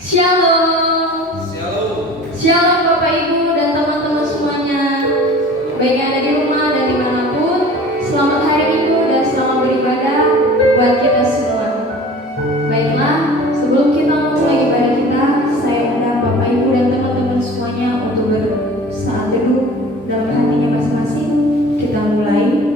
Shalom. Shalom Bapak Ibu dan teman-teman semuanya, baik yang ada di rumah dan dimanapun. Selamat hari Minggu dan selamat beribadah buat kita semua. Baiklah, sebelum kita memulai ibadah kita, saya undang Bapak Ibu dan teman-teman semuanya untuk bersaat teduh dalam hatinya masing-masing. Kita mulai.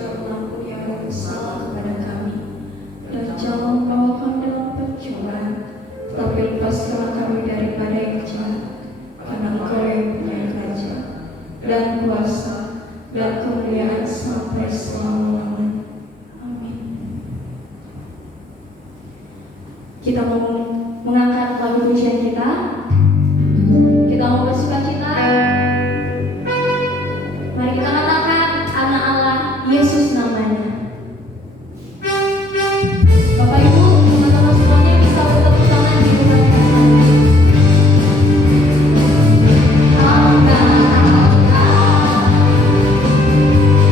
sudah mengampuni yang bersalah kepada kami, dan jangan membawa kami dalam pencobaan, tapi lepaskanlah kami daripada yang jahat, karena Engkau yang punya kerajaan dan kuasa dan kemuliaan sampai selama-lamanya. Amin. Kita mau mengangkat lagu pujian kita. Kita mau bersukacita. Mari kita katakan anak Allah, Yesus namanya. Bapak Ibu, teman-teman semuanya bisa bertepuk tangan di depan sana.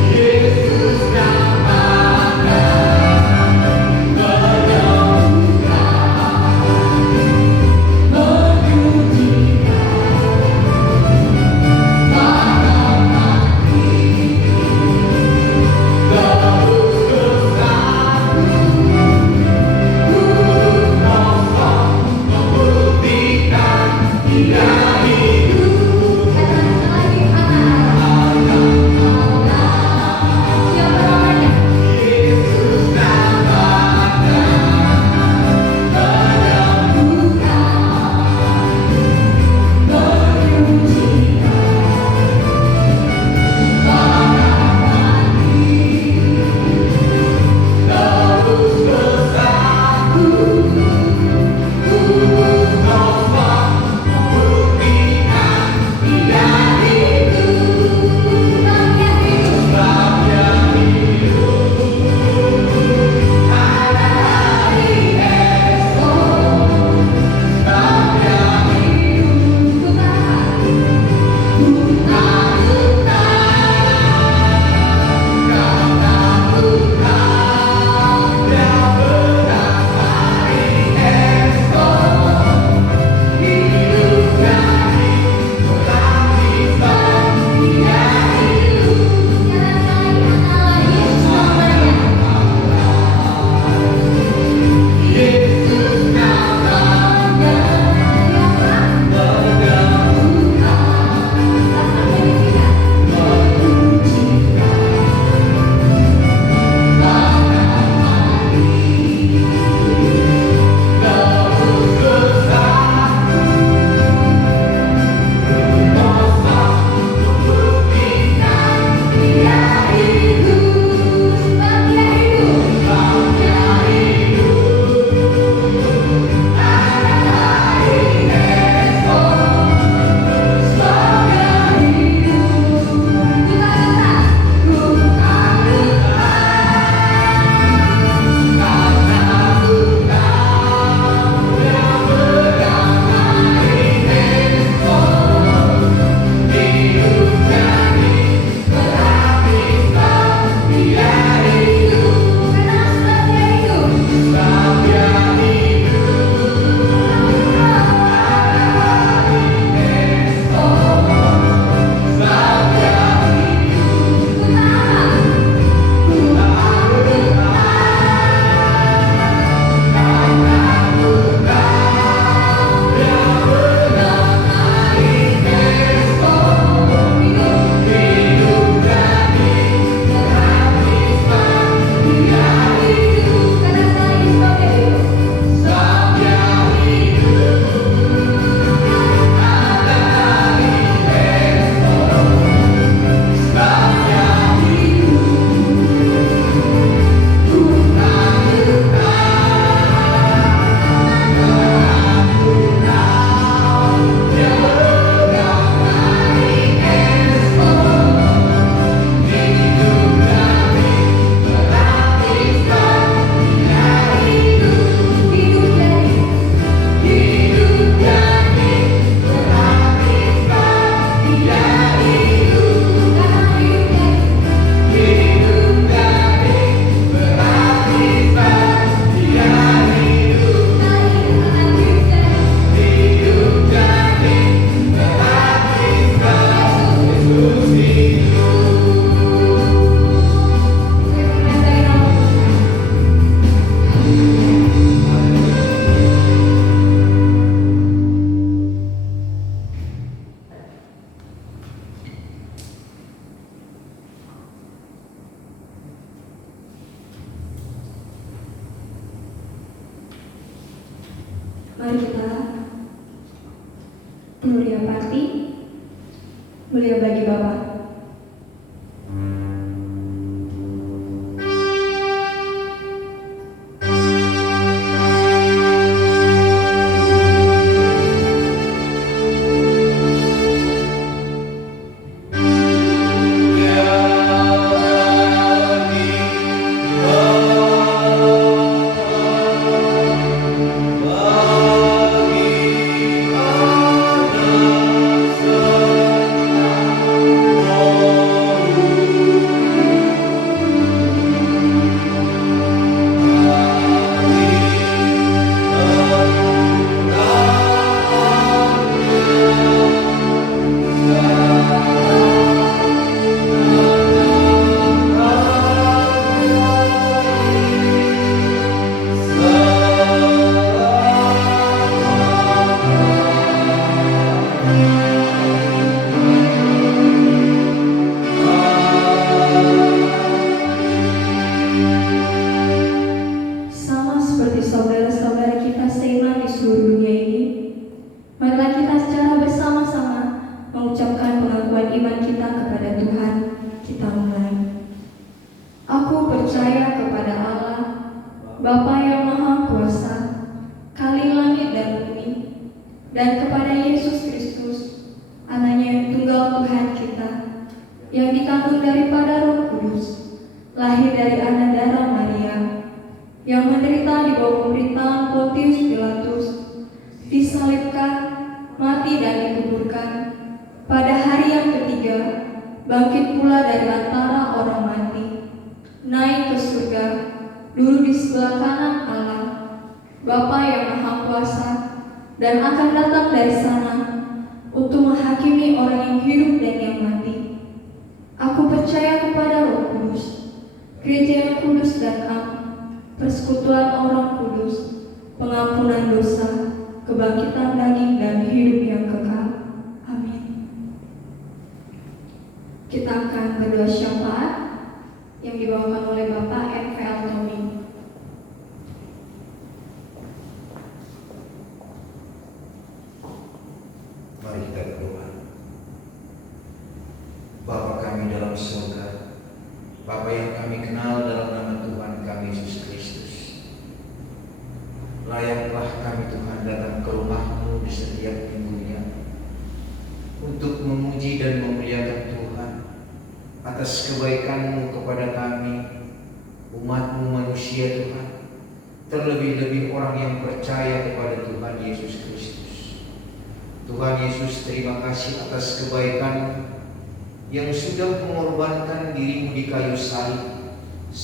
Yesus namanya menyucikan, Mari kita Gloria Parti, beliau bagi Bapak.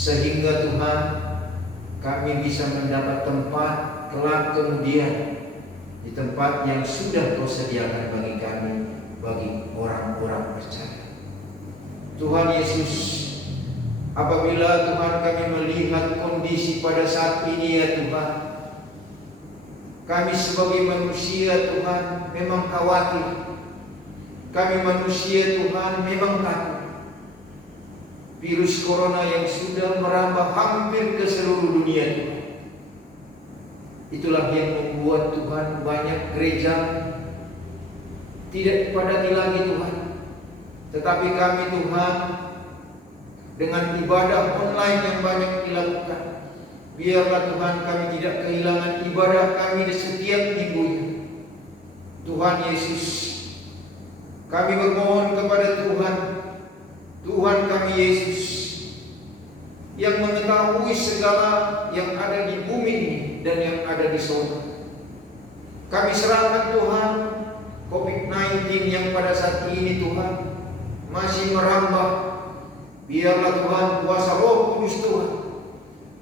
Sehingga Tuhan, kami bisa mendapat tempat kelak kemudian di tempat yang sudah Kau sediakan bagi kami, bagi orang-orang percaya. Tuhan Yesus, apabila Tuhan kami melihat kondisi pada saat ini ya Tuhan, kami sebagai manusia Tuhan memang khawatir. Kami manusia Tuhan memang takut. Virus corona yang sudah merambah hampir ke seluruh dunia Tuhan. Itulah yang membuat Tuhan banyak gereja tidak dipadati lagi Tuhan. Tetapi kami Tuhan, dengan ibadah online yang banyak dilakukan, biarlah Tuhan kami tidak kehilangan ibadah kami di setiap minggunya. Tuhan Yesus, kami bermohon kepada Tuhan, Tuhan kami Yesus, yang mengetahui segala yang ada di bumi ini dan yang ada di surga. Kami serahkan Tuhan COVID-19 yang pada saat ini Tuhan masih merambah. Biarlah Tuhan kuasa Roh Kudus Tuhan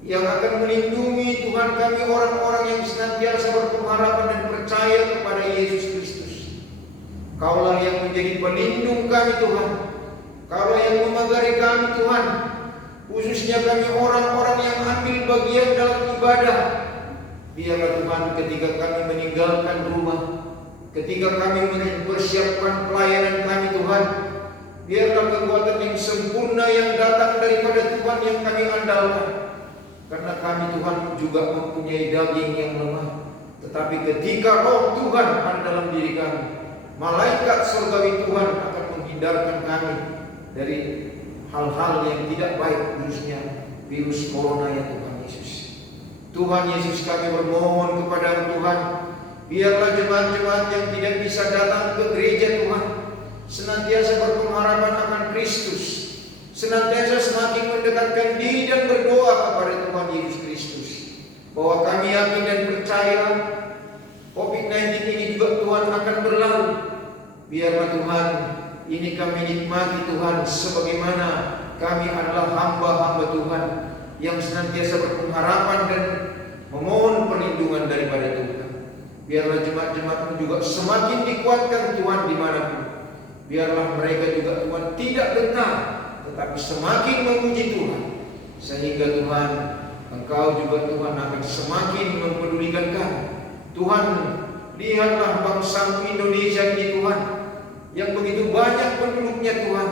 yang akan melindungi Tuhan kami, orang-orang yang senantiasa berpengharapan dan percaya kepada Yesus Kristus. Kaulah yang menjadi pelindung kami Tuhan. Kaulah yang memagari kami Tuhan, khususnya kami orang-orang yang ambil bagian dalam ibadah. Biarlah Tuhan ketika kami meninggalkan rumah, ketika kami mempersiapkan pelayanan kami Tuhan, biarlah kekuatan yang sempurna yang datang daripada Tuhan yang kami andalkan. Karena kami Tuhan juga mempunyai daging yang lemah, Tetapi ketika roh Tuhan ada dalam diri kami, malaikat surgawi Tuhan akan menghindarkan kami dari hal-hal yang tidak baik, khususnya virus corona ya Tuhan Yesus. Tuhan Yesus, kami bermohon kepada Tuhan, biarlah jemaat-jemaat yang tidak bisa datang ke gereja Tuhan senantiasa berpengharapan akan Kristus, senantiasa semakin mendekatkan diri dan berdoa kepada Tuhan Yesus Kristus, bahwa kami yakin dan percaya COVID-19 ini juga Tuhan akan berlalu. Biarlah Tuhan ini kami nikmati Tuhan, sebagaimana kami adalah hamba-hamba Tuhan yang senantiasa berpengharapan dan memohon perlindungan daripada Tuhan. Biarlah jemaat-jemaat juga semakin dikuatkan Tuhan dimanapun. Biarlah mereka juga Tuhan tidak gentar, tetapi semakin memuji Tuhan, sehingga Tuhan Engkau juga Tuhan akan semakin mempedulikan kami. Tuhan, lihatlah bangsa Indonesia ini Tuhan, yang begitu banyak penduduknya Tuhan.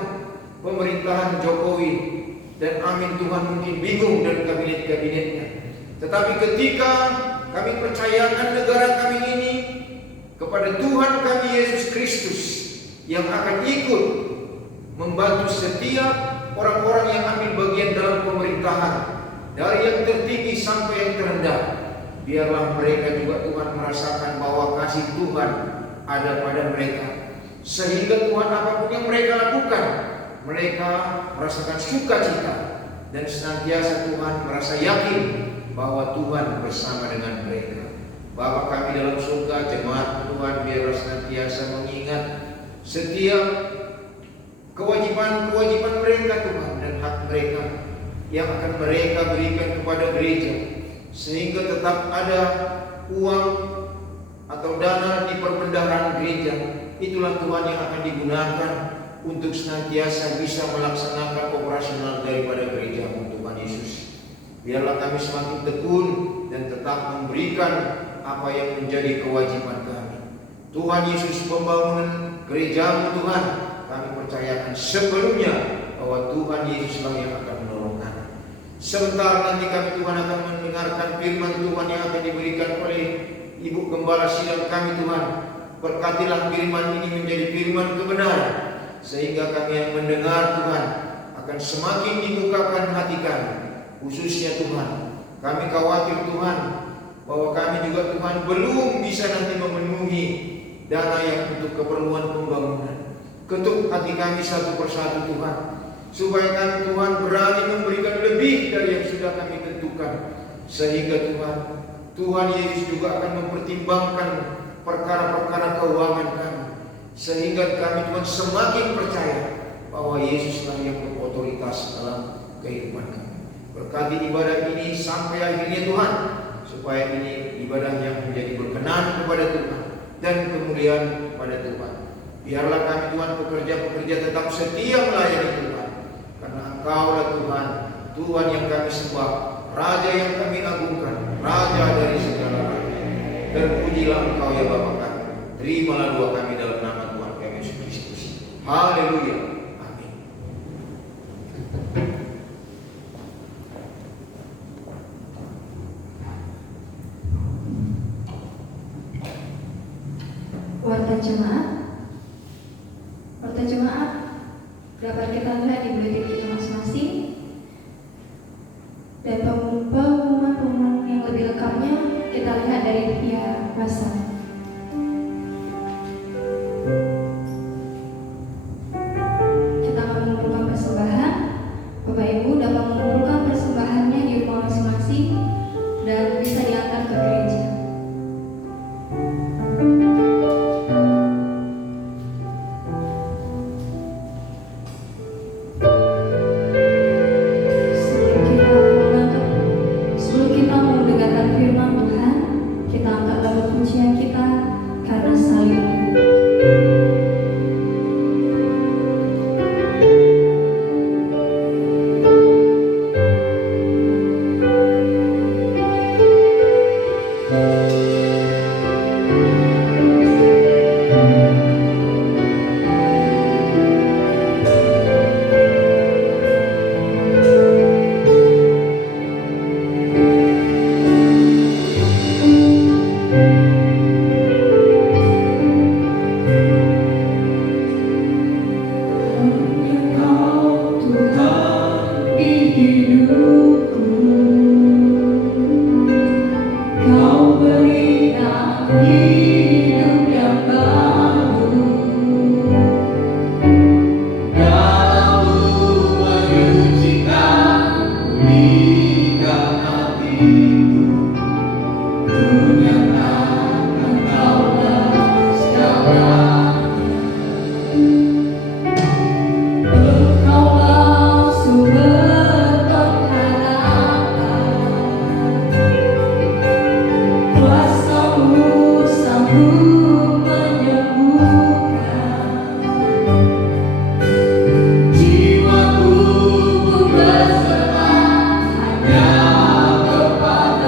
Pemerintahan Jokowi dan amin Tuhan mungkin bingung dan kabinet-kabinetnya, tetapi ketika kami percayakan negara kami ini kepada Tuhan kami Yesus Kristus, yang akan ikut membantu setiap orang-orang yang ambil bagian dalam pemerintahan, dari yang tertinggi sampai yang terendah. Biarlah mereka juga Tuhan merasakan bahwa kasih Tuhan ada pada mereka, sehingga Tuhan apapun yang mereka lakukan, mereka merasakan sukacita dan senantiasa Tuhan merasa yakin bahwa Tuhan bersama dengan mereka. Bapa kami dalam surga, jemaat Tuhan biarlah senantiasa mengingat setiap kewajiban-kewajiban mereka Tuhan, dan hak mereka yang akan mereka berikan kepada gereja, sehingga tetap ada uang atau dana di perbendaharaan gereja. Itulah Tuhan yang akan digunakan untuk senantiasa bisa melaksanakan operasional daripada gereja Tuhan Yesus. Biarlah kami semakin tekun dan tetap memberikan apa yang menjadi kewajiban kami. Tuhan Yesus, pembangunan gereja-Mu Tuhan, kami percayakan sebelumnya bahwa Tuhan Yesuslah yang akan menolong kami. Sebentar nanti kami Tuhan akan mendengarkan firman Tuhan yang akan diberikan oleh Ibu Gembala Sidang kami Tuhan. Berkatilah firman ini menjadi firman kebenaran, sehingga kami yang mendengar Tuhan akan semakin dibukakan hati kami. Khususnya Tuhan, kami khawatir Tuhan bahwa kami juga Tuhan belum bisa nanti memenuhi dana yang untuk keperluan pembangunan. Ketuk hati kami satu persatu Tuhan, supaya kami Tuhan berani memberikan lebih dari yang sudah kami tentukan, sehingga Tuhan Yesus juga akan mempertimbangkan perkara-perkara keuangan kami, sehingga kami Tuhan semakin percaya bahwa Yesuslah yang berotoritas dalam kehidupan kami. Berkati ibadah ini sampai akhirnya Tuhan, supaya ini ibadah yang menjadi berkenan kepada Tuhan dan kemuliaan kepada Tuhan. Biarlah kami Tuhan pekerja-pekerja tetap setia melayani Tuhan, karena Engkaulah Tuhan, Tuhan yang kami sembah, Raja yang kami agungkan, Raja dari segala raja. Terpujilah Engkau ya Bapa kami. Terimalah doa kami dalam nama Tuhan kami Yesus Kristus. Haleluya. Amin. Warta jemaat dapat kita lihat di buletin kita masing-masing, dan pengumuman yang lebih lengkapnya kita lihat dari pihak masa. Kita akan mengumpulkan persembahan. Bapak Ibu dapat mengumpulkan persembahannya di rumah masing-masing dan bisa diantar ke gereja. Sebelum kita mendengarkan firman Tuhan, kita angkat lagu pujian Ketika hatiku ku nyatakan Kaulah segalanya, Engkaulah sumber pengharapan, kuasa-Mu sanggup menyembuhkan. jiwaku pun berserah hanya kepada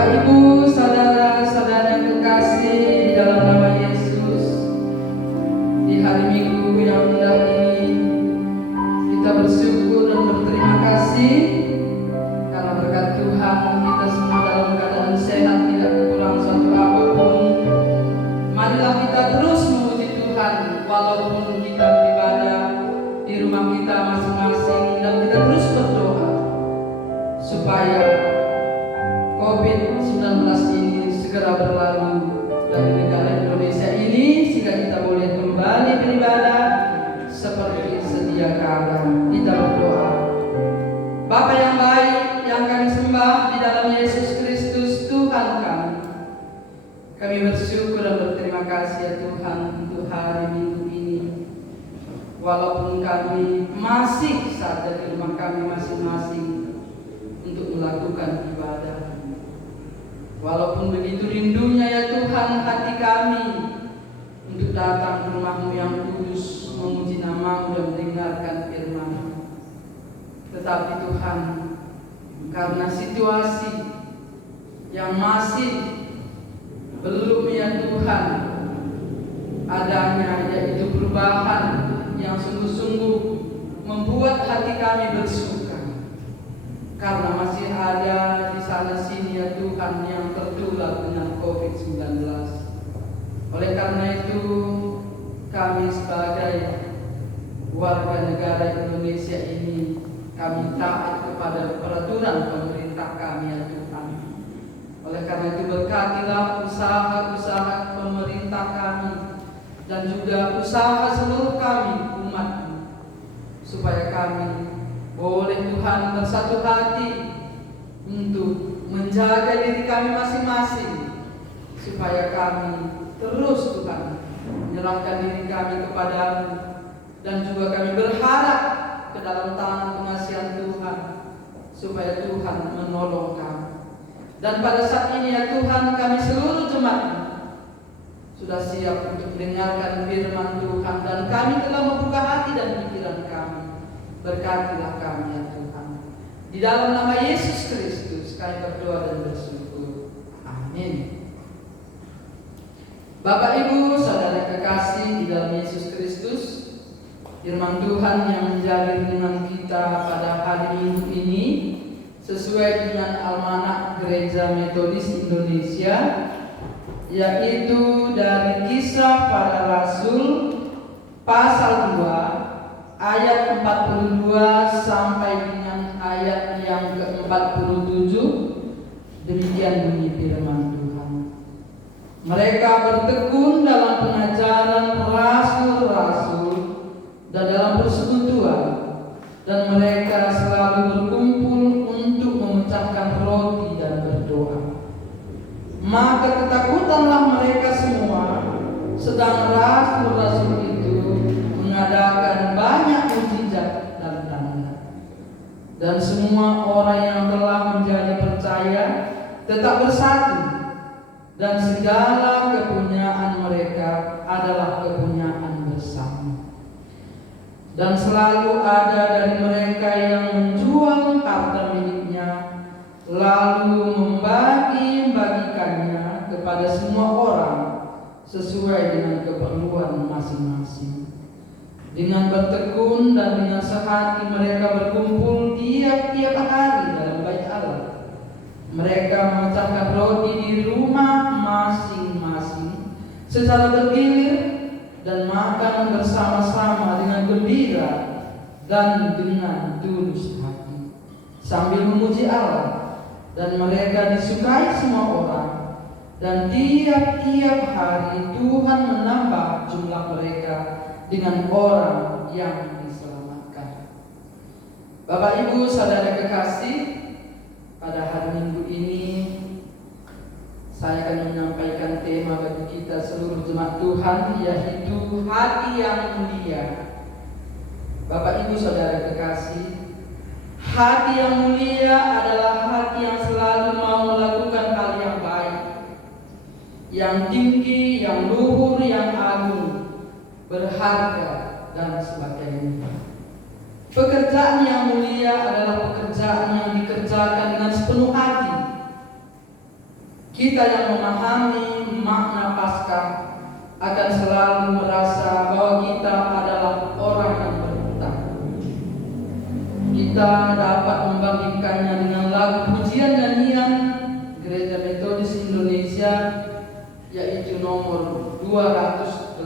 Bapak, Ibu, saudara-saudara yang kekasih di dalam nama Yesus, di hari Minggu yang indah ini kita bersyukur dan berterima kasih karena berkat Tuhan kita semua dalam keadaan sehat, tidak kurang suatu apapun. Marilah kita terus memuji Tuhan walaupun kita beribadah di rumah kita masing-masing, dan kita terus berdoa supaya COVID-19 ini segera berlalu dari negara Indonesia ini, sehingga kita boleh kembali beribadah seperti sedia kala. Kita berdoa. Bapa yang baik, yang kami sembah di dalam Yesus Kristus Tuhan kami bersyukur dan berterima kasih ya Tuhan untuk hari Minggu ini. Walaupun kami masih saja di rumah kami masing-masing untuk melakukan ibadah. Walaupun begitu rindunya ya Tuhan hati kami untuk datang ke rumah-Mu yang kudus, memuji nama-Mu dan mendengarkan firman-Mu. Tetapi Tuhan, karena situasi yang masih belum ya Tuhan adanya, yaitu perubahan yang sungguh-sungguh membuat hati kami bersuka. Karena masih ada di sana sini ya Tuhan yang tertular dengan COVID-19. Oleh karena itu kami sebagai warga negara Indonesia ini, kami taat kepada peraturan pemerintah kami ya Tuhan. Oleh karena itu berkatilah usaha-usaha pemerintah kami dan juga usaha seluruh kami umat-Mu, supaya kami boleh Tuhan bersatu hati untuk menjaga diri kami masing-masing, supaya kami terus Tuhan menyerahkan diri kami kepada-Mu, dan juga kami berharap ke dalam tangan pengasihan Tuhan, supaya Tuhan menolong kami. Dan pada saat ini ya Tuhan, kami seluruh jemaat sudah siap untuk mendengarkan firman Tuhan, dan kami telah membuka hati dan pikiran kami. Berkatilah kami ya Tuhan. Di dalam nama Yesus Kristus kami berdoa dan bersyukur. Amin. Bapak, Ibu, saudara kekasih di dalam Yesus Kristus, firman Tuhan yang menjadi renungan kita pada hari Minggu ini sesuai dengan Almanak Gereja Metodis Indonesia, yaitu dari Kisah Para Rasul pasal 2 ayat 42 sampai dengan ayat yang ke-47. Demikian bunyi firman Tuhan. Mereka bertekun dalam pengajaran rasul-rasul dan dalam persekutuan, dan mereka selalu berkumpul untuk memecahkan roti dan berdoa. Maka ketakutanlah mereka semua, sedang rasul-rasul itu mengadakan banyak mujizat dan tanda. Dan semua orang yang telah menjadi percaya tetap bersatu, dan segala kepunyaan mereka adalah kepunyaan bersama. Dan selalu ada dari mereka yang menjual harta miliknya, lalu membagi-bagikannya kepada semua orang sesuai dengan keperluan masing-masing. Dengan bertekun dan dengan sehati mereka berkumpul tiap-tiap hari dalam bait Allah. Mereka memecahkan roti di rumah masing-masing secara bergilir dan makan bersama-sama dengan gembira dan dengan tulus hati, sambil memuji Allah. Dan mereka disukai semua orang, dan tiap-tiap hari Tuhan menambah jumlah mereka dengan orang yang diselamatkan. Bapak, Ibu, saudara kekasih, pada hari Minggu ini saya akan menyampaikan tema bagi kita seluruh jemaat Tuhan, yaitu hati yang mulia. Bapak, Ibu, saudara kekasih, hati yang mulia adalah hati yang selalu mau melakukan hal yang baik, yang tinggi, yang luhur, yang agung, berharga, dan sebagainya. Pekerjaan yang mulia adalah pekerjaan yang dikerjakan dengan sepenuh hati, kita yang memahami makna Paskah akan selalu merasa bahwa kita adalah orang yang berhutang. Kita dapat membandingkannya dengan lagu pujian nyanyian Gereja Metodis Indonesia, yaitu nomor 218.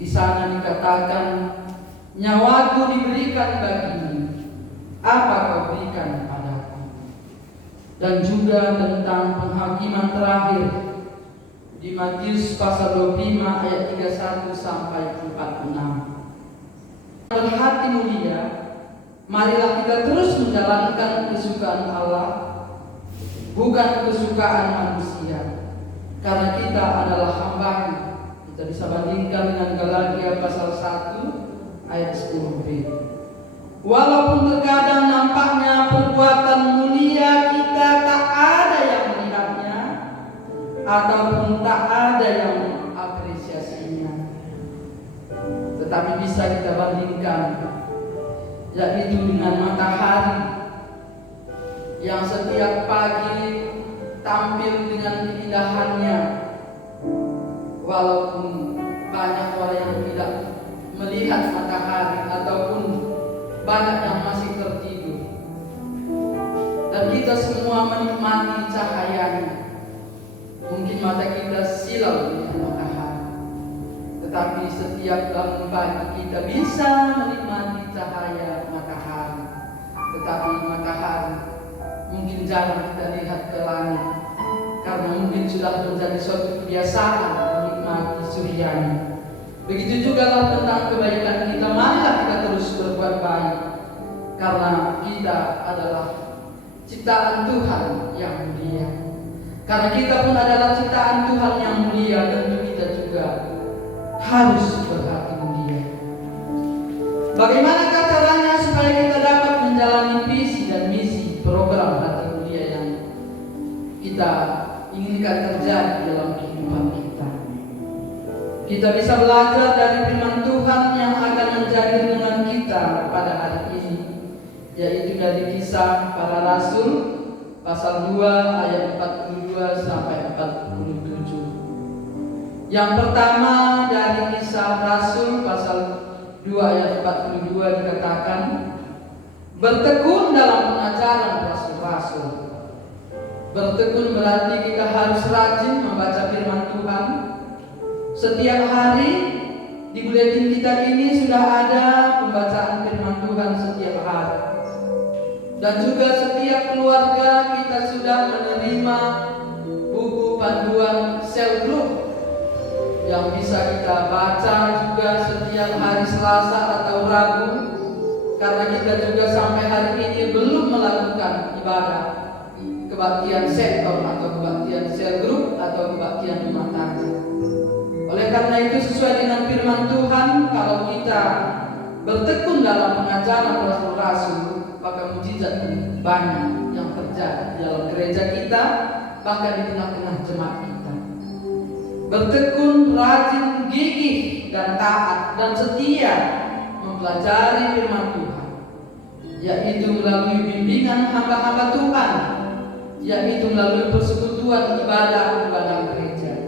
Di sana dikatakan, nyawaku diberikan bagimu, apa kau berikan padaku? Dan juga tentang penghakiman terakhir di Matius pasal 25 ayat 31 sampai 46. Berhati mulia, marilah kita terus menjalankan kesukaan Allah, bukan kesukaan manusia, karena kita adalah hamba-Nya. Kita bisa bandingkan dengan Galatia pasal 1 ayat 10b. Walaupun terkadang nampaknya perbuatan mulia kita tak ada yang melihatnya, ataupun tak ada yang mengapresiasinya, tetapi bisa kita bandingkan, yaitu dengan matahari yang setiap pagi tampil dengan keindahannya, walaupun banyak orang yang tidak melihat matahari ataupun banyak yang masih tertidur, dan kita semua menikmati cahayanya. Mungkin mata kita silau dengan matahari, tetapi setiap bangun pagi kita bisa menikmati cahaya matahari. Tetapi matahari mungkin jarang kita lihat ke langit, karena mungkin sudah menjadi suatu kebiasaan menikmati suryanya. Begitu juga lah tentang kebaikan kita. Marilah kita terus berbuat baik, karena kita adalah ciptaan Tuhan yang mulia. Karena kita pun adalah ciptaan Tuhan yang mulia, tentu kita juga harus berhati mulia. Bagaimanakah caranya supaya kita dapat menjalani visi dan misi program hati mulia yang kita inginkan terjadi dalam kehidupan kita? Kita bisa belajar dari firman Tuhan yang akan menjadi renungan kita pada hari ini, yaitu dari Kisah Para Rasul pasal 2 ayat 42 sampai 47. Yang pertama dari Kisah Rasul pasal 2 ayat 42 dikatakan, bertekun dalam pengajaran rasul-rasul. Bertekun berarti kita harus rajin membaca firman Tuhan. Setiap hari di buletin kita ini sudah ada pembacaan firman Tuhan setiap hari. Dan juga setiap keluarga kita sudah menerima buku panduan sel group yang bisa kita baca juga setiap hari Selasa atau Rabu, karena kita juga sampai hari ini belum melakukan ibadah kebaktian sektor atau kebaktian sel group atau kebaktian rumah tangga. Oleh karena itu, sesuai dengan firman Tuhan, kalau kita bertekun dalam pengajaran rasul-rasul, maka mujizat banyak yang terjadi dalam gereja kita, bahkan di tengah-tengah jemaat kita. Bertekun, rajin, gigih, dan taat, dan setia mempelajari firman Tuhan, yaitu melalui bimbingan hamba-hamba Tuhan, yaitu melalui persekutuan ibadah gereja,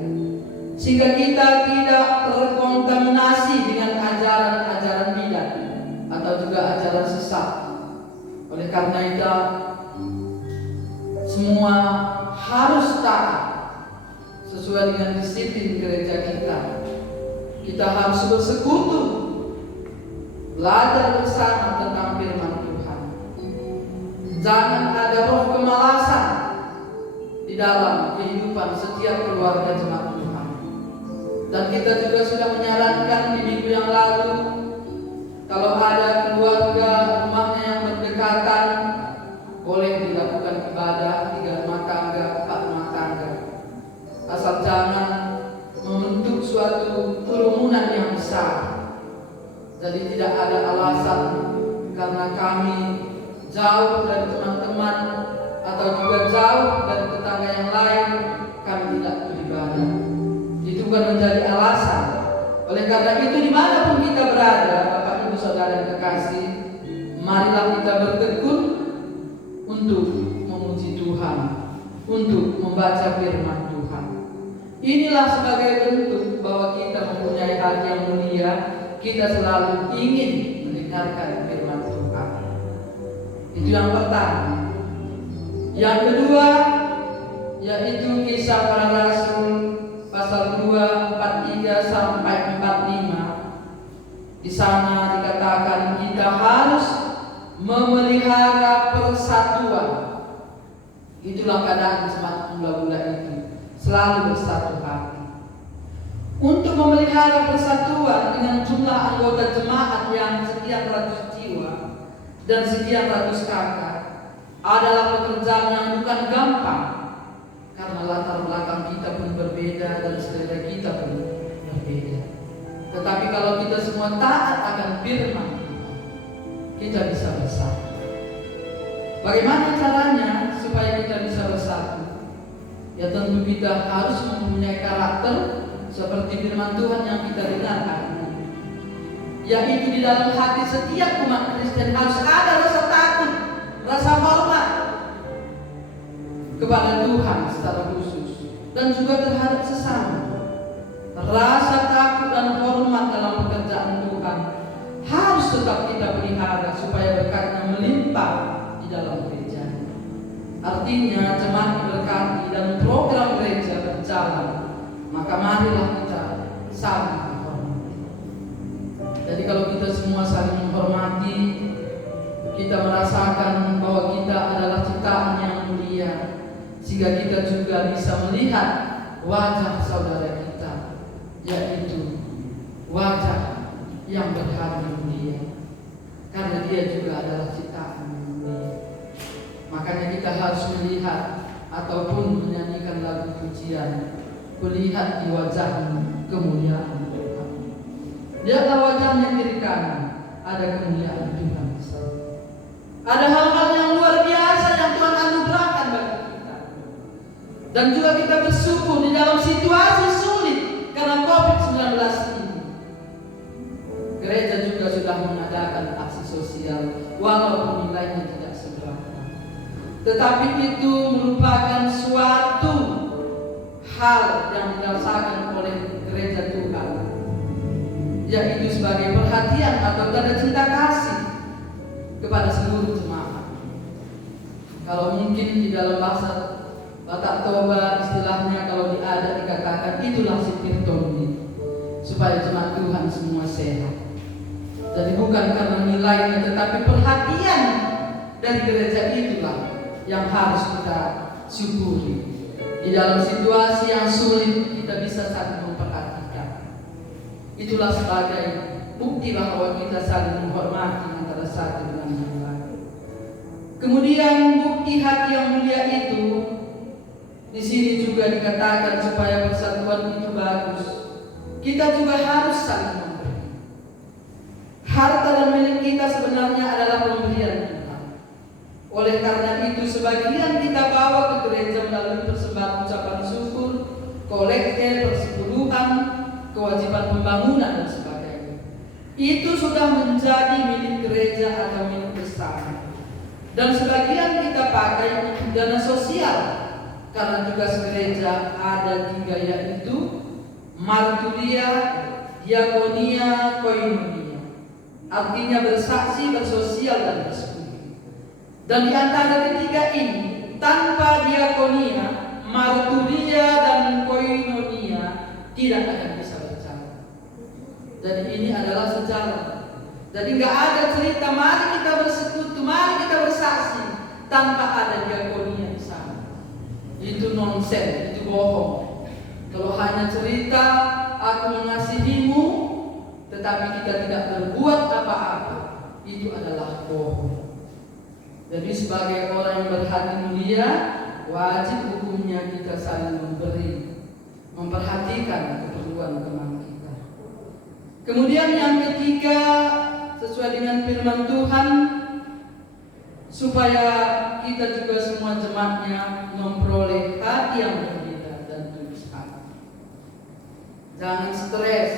sehingga kita tidak terkontaminasi dengan ajaran-ajaran bidah atau juga ajaran sesat. Oleh karena itu, semua harus taat sesuai dengan disiplin gereja kita. Kita harus bersekutu, belajar bersama tentang firman Tuhan. Jangan ada roh kemalasan di dalam kehidupan setiap keluarga jemaat Tuhan. Dan kita juga sudah menyarankan di minggu yang lalu, kalau ada keluarga rumahnya yang berdekatan, boleh dilakukan ibadah 3 rumah tangga, 4 rumah tangga, asal jangan membentuk suatu kerumunan yang besar. Jadi tidak ada alasan karena kami jauh dari teman-teman atau juga jauh dari tetangga yang lain, kami tidak beribadah. Itu bukan menjadi alasan. Oleh karena itu, dimanapun kita berada, Bapak Ibu Saudara yang terkasih, marilah kita bertekun untuk memuji Tuhan. untuk membaca firman Tuhan. Inilah sebagai bentuk bahwa kita mempunyai hati yang mulia, kita selalu ingin mendengarkan firman Tuhan. Itu yang pertama. Yang kedua, yaitu Kisah Para Rasul pasal 2, 43 sampai 45. Di sana dikatakan kita harus memelihara persatuan. Itulah keadaan jemaat mula-mula itu, selalu bersatu hati. Untuk memelihara persatuan dengan jumlah anggota jemaat yang sekian ratus jiwa dan sekian ratus kakak adalah pekerjaan yang bukan gampang, karena latar belakang kita pun berbeda dan selera kita pun berbeda. Tetapi kalau kita semua taat akan firman, kita bisa bersatu. Bagaimana caranya supaya kita bisa bersatu? Ya tentu kita harus mempunyai karakter seperti firman Tuhan yang kita dengarkan, yaitu di dalam hati setiap umat Kristen harus ada rasa takut, rasa hormat kepada Tuhan secara khusus dan juga terhadap sesama. Rasa takut dan hormat dalam pekerjaan Tuhan harus tetap kita pelihara supaya berkatnya melimpah di dalam gereja. Artinya jemaat diberkati dan program gereja berjalan, maka marilah kita saling menghormati. Jadi kalau kita semua saling menghormati, kita merasakan bahwa kita adalah ciptaan yang mulia, sehingga kita juga bisa melihat wajah saudara kita, yaitu wajah yang berharga mulia, karena dia juga adalah ciptaan yang mulia. Makanya kita harus melihat ataupun menyanyikan lagu pujian, melihat di wajahmu kemuliaan Tuhan. Lihatlah wajahnya kiri kanan, ada kemuliaan Tuhan. Ada hal-hal yang luar biasa yang Tuhan anugerahkan bagi kita. Dan juga kita bersyukur di dalam situasi sulit karena COVID-19 ini. Gereja juga sudah mengadakan aksi sosial walaupun nilainya tidak seberapa. Tetapi itu merupakan suatu hal yang dirasakan oleh gereja Tuhan, yaitu sebagai perhatian atau tanda cinta kasih kepada seluruh jemaat. Kalau mungkin di dalam bahasa Batak Toba istilahnya kalau di adat dikatakan itulah sitirtoni, supaya jemaat Tuhan semua sehat. Jadi bukan karena nilainya, tetapi perhatian dari gereja itulah yang harus kita syukuri. Di dalam situasi yang sulit kita bisa saling memperhatikan. Itulah sebagai bukti bahwa kita saling menghormati antara satu dengan yang lain. Kemudian bukti hati yang mulia itu di sini juga dikatakan supaya persatuan itu bagus, kita juga harus saling memberi. Harta dan milik kita sebenarnya adalah pemberian Tuhan. Oleh karena itu sebagian kita bawa ke gereja melalui persembahan ucapan syukur, kolekte, persepuluhan, kewajiban pembangunan dan sebagainya. Itu sudah menjadi milik gereja atau milik bersama. Dan sebagian kita pakai untuk dana sosial, karena tugas gereja ada 3, yaitu marturia, diakonia, koinonia. Artinya bersaksi, bersosial dan bersekutu. Dan di antara ketiga ini, tanpa diakonia, marturia dan koinonia tidak akan bisa berjalan. Jadi ini adalah sejarah. Jadi nggak ada cerita mari kita bersekutu, mari kita bersaksi tanpa ada diakonia di sana. Itu nonsen, itu bohong. Kalau hanya cerita aku mengasihimu, tetapi kita tidak berbuat apa-apa, itu adalah bohong. Jadi sebagai orang yang berhati mulia, wajib hukumnya kita saling memberi, memperhatikan keperluan teman kita. Kemudian yang ketiga, sesuai dengan firman Tuhan, supaya kita juga semua jemaatnya memperoleh hati yang berbeda dan tulus hati. Jangan stres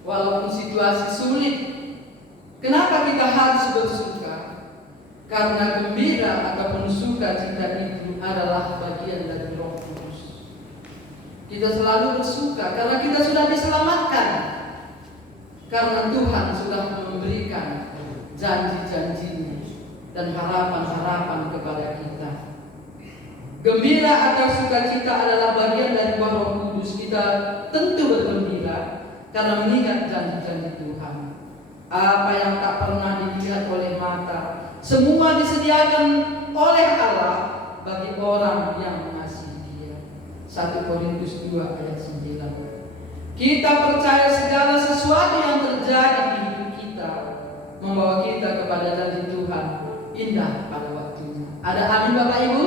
walaupun situasi sulit. Kenapa kita harus bersuka? Karena gembira ataupun sukacita itu adalah bagian dari Roh Kudus. Kita selalu bersuka karena kita sudah diselamatkan, karena Tuhan sudah memberikan janji-janjinya dan harapan-harapan kepada kita. Gembira atau sukacita adalah bagian dari buah Roh Kudus. Kita tentu bergembira karena mengingat janji-janji Tuhan. Apa yang tak pernah dilihat oleh mata, semua disediakan oleh Allah bagi orang yang mengasihi Dia. 1 Korintus 2 ayat 9. Kita percaya segala sesuatu yang terjadi di hidup kita membawa kita kepada janji Tuhan indah pada waktunya. Ada amin Bapak Ibu?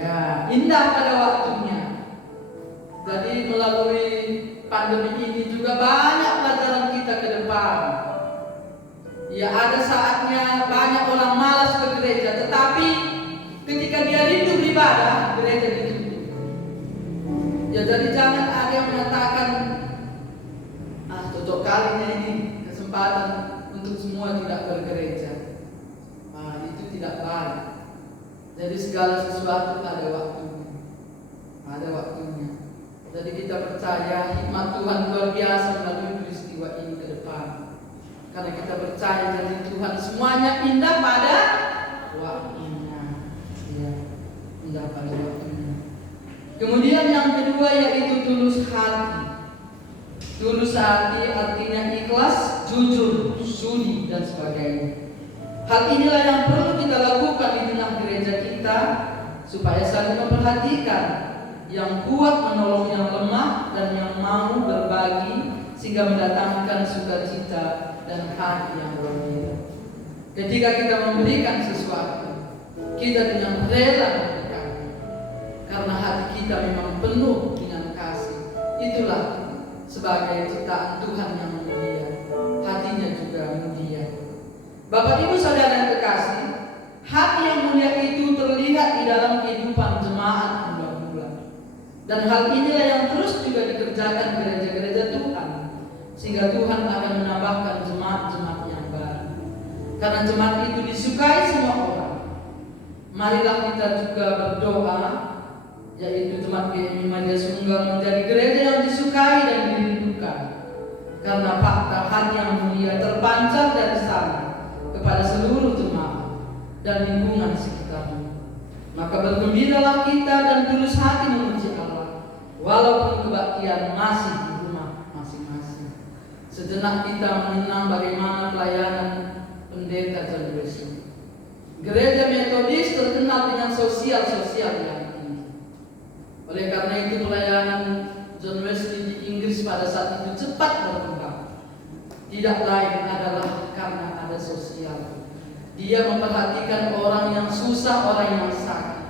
Ya, indah pada waktunya. Jadi melalui pandemi ini juga banyak pelajaran kita ke depan. Ya, ada saatnya banyak orang malas ke gereja, tetapi ketika dia rindu beribadah, gereja ditutup. Ya, jadi jangan ada yang mengatakan, cocok kalinya ini kesempatan untuk semua tidak bergereja. Itu tidak baik. Jadi segala sesuatu ada waktunya. Ada waktunya. Jadi kita percaya hikmat Tuhan luar biasa melalui peristiwa ini ke depan. Karena kita percaya janji Tuhan semuanya indah pada waktunya. Ya, indah pada waktunya. Kemudian yang kedua yaitu tulus hati. Tulus hati artinya ikhlas, jujur, sudi dan sebagainya. Hal inilah yang perlu kita lakukan di tengah gereja kita supaya saling memperhatikan, yang kuat menolong yang lemah dan yang mau berbagi sehingga mendatangkan sukacita dan hati yang gembira. Ketika kita memberikan sesuatu, kita dengan rela memberikan karena hati kita memang penuh dengan kasih. Itulah sebagai ciptaan Tuhan yang mulia, hatinya juga mulia. Bapak Ibu Saudara yang kekasih, hati yang mulia itu terlihat di dalam kehidupan jemaat mula-mula. Dan hal inilah yang terus juga dikerjakan gereja-gereja Tuhan, sehingga Tuhan akan menambahkan jemaat-jemaat yang baru. Karena jemaat itu disukai semua orang. Marilah kita juga berdoa, yaitu jemaat GMI Maria Sunggal menjadi gereja yang disukai dan dirindukan. Karena fakta hati yang mulia terpancar dari sana kepada seluruh jemaat dan lingkungan sekitarnya. Maka bergembiralah kita dan tulus hati memuji Allah, walaupun kebaktian masih di rumah masing-masing. Sejenak kita mengenang bagaimana pelayanan pendeta John Wesley. Gereja Metodis terkenal dengan sosial-sosial yang tinggi. Oleh karena itu pelayanan John Wesley di Inggris pada saat itu cepat berkembang. Tidak lain adalah karena ada sosial. Dia memperhatikan orang yang susah, orang yang sakit.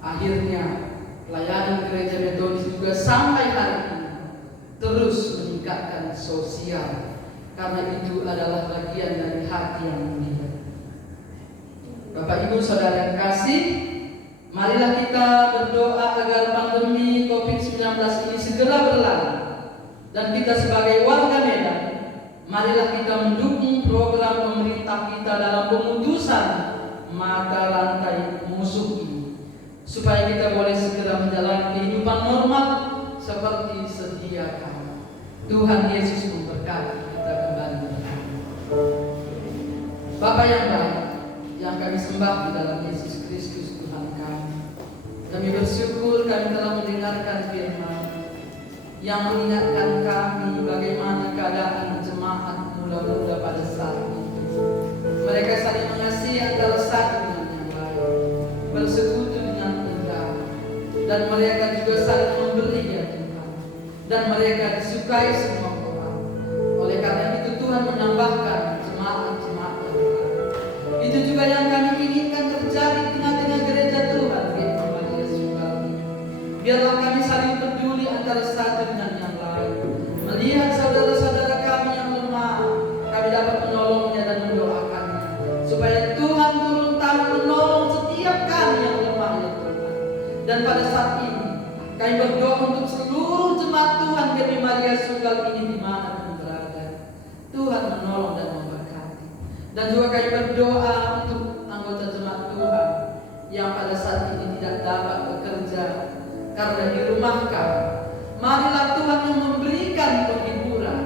Akhirnya pelayanan gereja Metodis juga sampai hari ini terus meningkatkan sosial, karena itu adalah bagian dari hati yang mulia. Bapak Ibu Saudara yang kasih, marilah kita berdoa agar pandemi COVID-19 ini segera berlalu, dan kita sebagai warga Medan, marilah kita mendukung program pemerintah kita dalam pemutusan mata rantai musuh ini, supaya kita boleh segera menjalani kehidupan normal seperti sedia kala. Tuhan Yesus memberkati kita kembali. Bapa yang baik, yang kami sembah di dalam Yesus Kristus Tuhan kami bersyukur kami telah mendengarkan firman yang mengingatkan kami bagaimana keadaan jemaat mula-mula pada saat itu. Mereka saling mengasihi antara satu dengan yang lain, bersekutu dengan indah, dan mereka juga saling memberi ya Tuhan, dan mereka disukai semua orang. Oleh karena itu Tuhan menambahkan jemaat-jemaat yang baru. Itu juga yang kami inginkan terjadi di tengah-tengah gereja Tuhan GMI Maria Sunggal ini. Biarlah kami saling peduli antara satu dengan yang lain, melihat saudara-saudara kami yang lemah, kami dapat menolongnya dan mendoakannya, supaya Tuhan turun tangan menolong setiap kami yang lemah ya Tuhan. Dan pada saat ini kami berdoa untuk seluruh jemaat Tuhan GMI Maria Sunggal ini dimanapun berada. Tuhan menolong dan memberkati. Dan juga kami berdoa untuk anggota jemaat Tuhan yang pada saat ini tidak dapat bekerja karena dirumahkan. Marilah Tuhan yang memberikan penghiburan,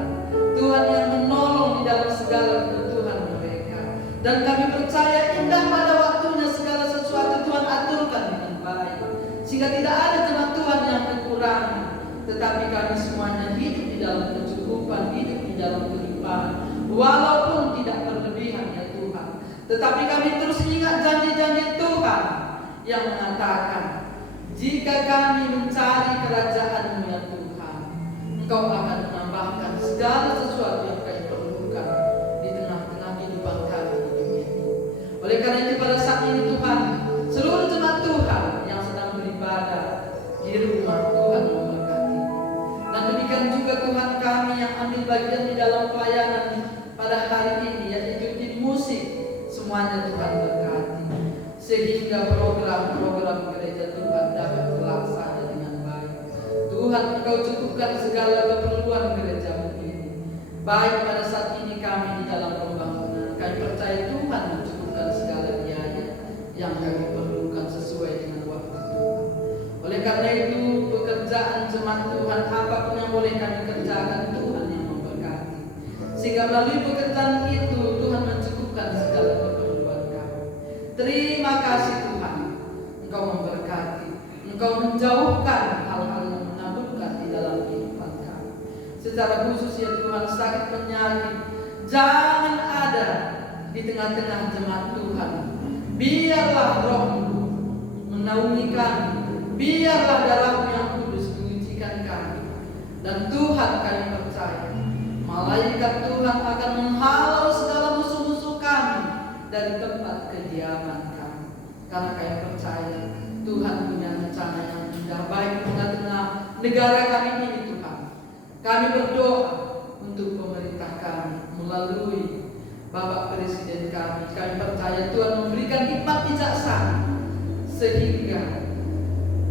Tuhan yang menolong di dalam segala kebutuhan mereka. Dan kami percaya indah pada waktunya segala sesuatu Tuhan aturkan dengan baik, sehingga tidak ada jemaat Tuhan yang kekurangan. Tetapi kami semuanya hidup di dalam kecukupan, hidup di dalam kelimpahan, walaupun tidak berlebihan ya Tuhan. Tetapi kami terus ingat janji-janji Tuhan yang mengatakan, jika kami mencari kerajaan-Mu ya Tuhan, Engkau akan menambahkan segala sesuatu yang kami perlukan di tengah-tengah kehidupan kami di dunia ini. Oleh karena itu pada saat ini Tuhan, seluruh jemaat Tuhan yang sedang beribadah di rumah Tuhan memberkati. Dan demikian juga Tuhan kami yang ambil bagian di dalam pelayanan pada hari ini, yaitu di musik, semuanya Tuhan berkati. Sehingga program-program gereja Tuhan dapat terlaksana dengan baik. Tuhan, Engkau cukupkan segala keperluan gereja-Mu ini. Baik pada saat ini kami di dalam pembangunan, kami percaya Tuhan mencukupkan segala biaya yang kami perlukan sesuai dengan waktu Tuhan. Oleh karena itu, pekerjaan jemaat Tuhan apapun yang boleh kami kerjakan, Tuhan yang memberkati. Sehingga melalui pekerjaan itu Tuhan mencukupkan segala keperluan kami. Terima kasih Tuhan, Engkau memberkati, Engkau menjauhkan hal-hal yang menakutkan di dalam kehidupan kami. Secara khusus ya Tuhan, sakit penyakit jangan ada di tengah-tengah jemaat Tuhan. Biarlah Roh-Mu menaungi kami, biarlah darah-Mu yang kudus mengujikan kami. Dan Tuhan, kami percaya malaikat Tuhan akan menghalau segala musuh-musuh kami dari tempat kediaman kami. Karena kami percaya Tuhan punya rencana yang indah baik di tengah-tengah negara kami ini Tuhan. Kami berdoa untuk pemerintah kami melalui Bapak Presiden kami. Kami percaya Tuhan memberikan hikmat bijaksana sehingga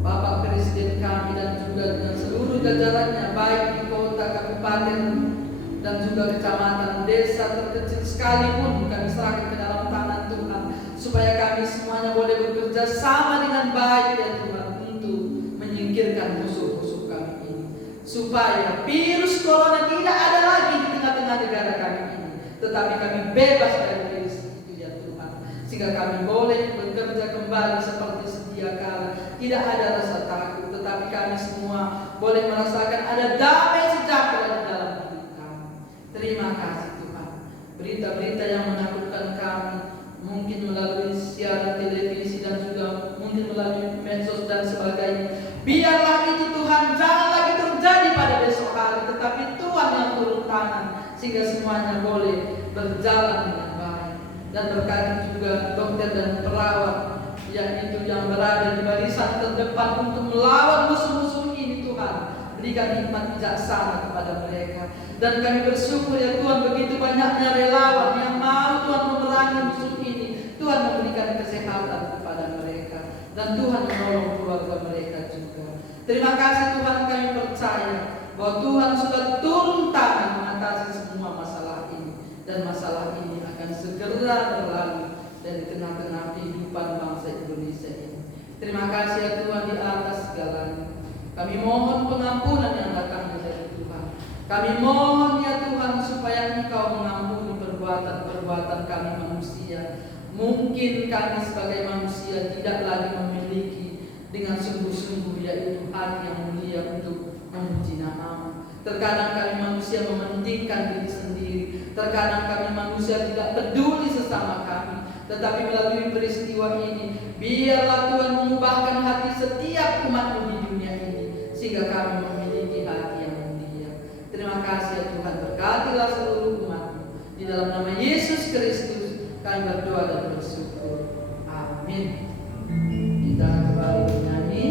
Bapak Presiden kami dan juga dengan seluruh jajarannya baik di kota, kabupaten dan juga kecamatan, desa terkecil sekalipun kami serahkan ke dalam tangan Tuhan, supaya kami semuanya boleh bekerja sama dengan baik ya Tuhan untuk menyingkirkan musuh-musuh kami ini, supaya virus corona tidak ada lagi di tengah-tengah negara kami ini, tetapi kami bebas dari virus itu ya Tuhan, sehingga kami boleh bekerja kembali seperti sedia kala, tidak ada rasa takut, tetapi kami semua boleh merasakan ada damai sejahtera di dalam hidup kami. Terima kasih Tuhan. Berita-berita yang menakutkan kami, mungkin melalui siaran televisi dan juga mungkin melalui medsos dan sebagainya, biarlah itu Tuhan jangan lagi terjadi pada besok hari, tetapi Tuhan yang turun tangan sehingga semuanya boleh berjalan dengan baik. Dan berkati juga dokter dan perawat yang berada di barisan terdepan untuk melawan musuh-musuh ini Tuhan, berikan hikmat bijaksana kepada mereka. Dan kami bersyukur ya Tuhan, begitu banyaknya relawan yang mau Tuhan memerangi musuh ini. Tuhan memberikan kesehatan kepada mereka dan Tuhan menolong keluarga mereka juga. Terima kasih Tuhan, kami percaya bahwa Tuhan sudah turun tangan mengatasi semua masalah ini, dan masalah ini akan segera berlalu dari tengah-tengah kehidupan bangsa Indonesia ini. Terima kasih ya Tuhan di atas segalanya. Kami mohon pengampunan yang datang dari Tuhan. Kami mohon ya Tuhan supaya Engkau mengampuni perbuatan-perbuatan kami manusia. Mungkin kami sebagai manusia tidak lagi memiliki dengan sungguh-sungguh yaitu hati yang mulia untuk memuji nama-Mu. Terkadang kami manusia mementingkan diri sendiri. Terkadang kami manusia tidak peduli sesama kami. Tetapi melalui peristiwa ini, biarlah Tuhan mengubahkan hati setiap umat-Mu di dunia ini, sehingga kami memiliki hati yang mulia. Terima kasih ya Tuhan, berkatilah seluruh umat-Mu. Di dalam nama Yesus Kristus kami berdoa dan bersyukur. Amin. Kita kembali menyanyi.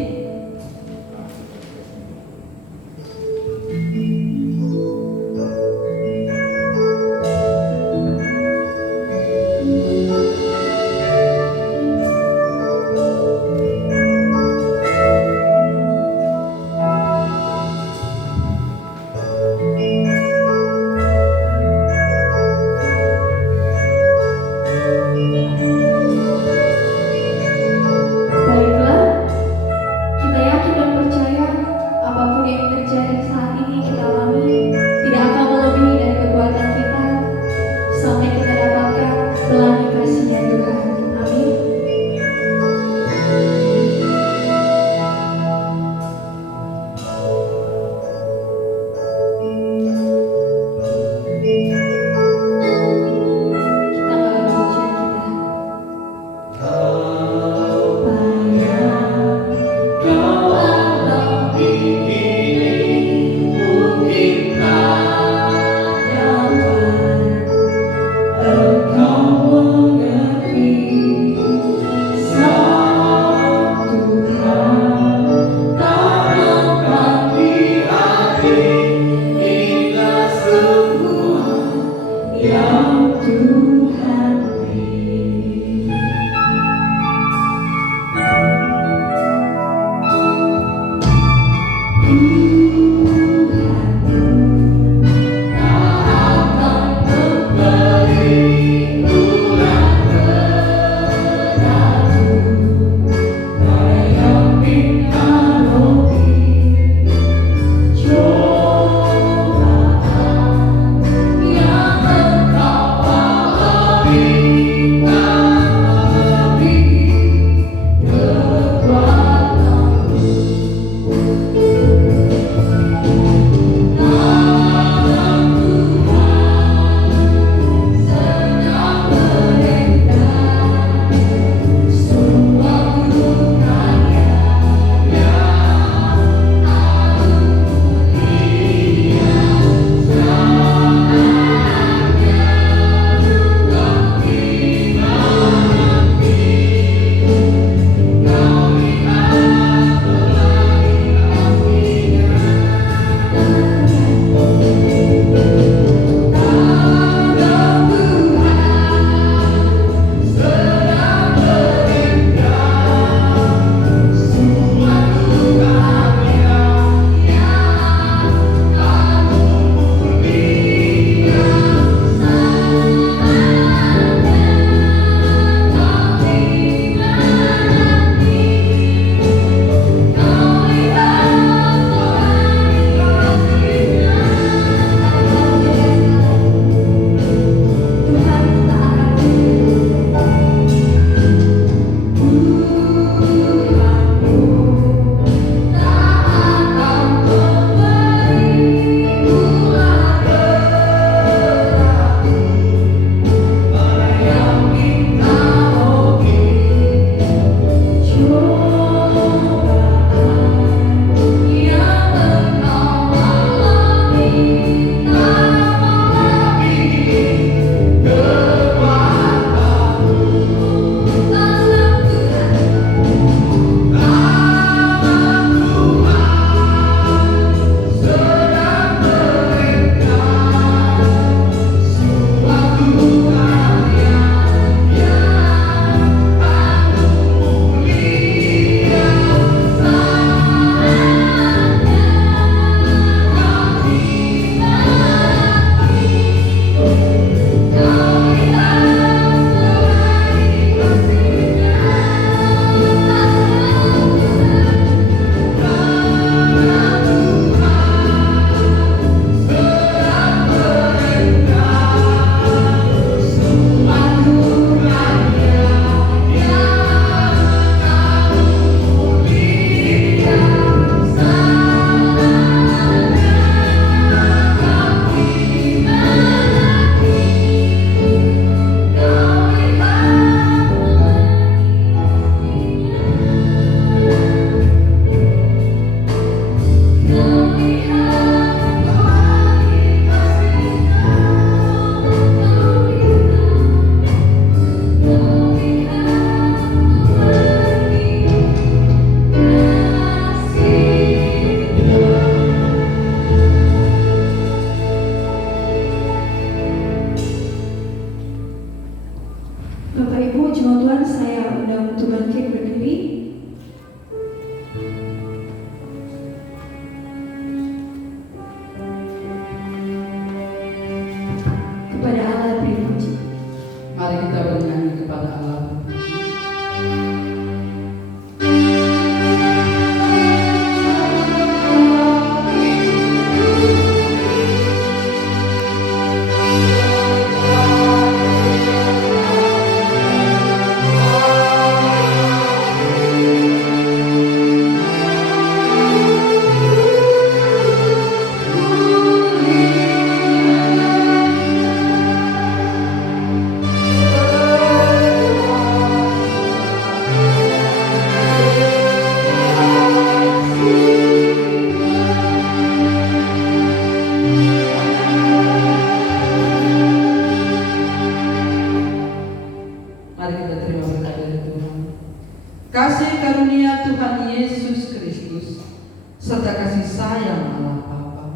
serta kasih sayang Allah Bapa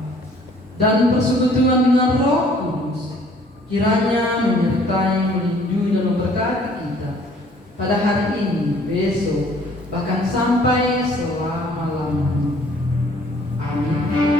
dan persekutuan dengan Roh Kudus kiranya menyertai, melindungi dan memberkati kita pada hari ini, besok, bahkan sampai selama-lamanya. Amin.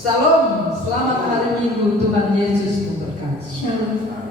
Salam, selamat hari Minggu, Tuhan Yesus memberkati. Shalom.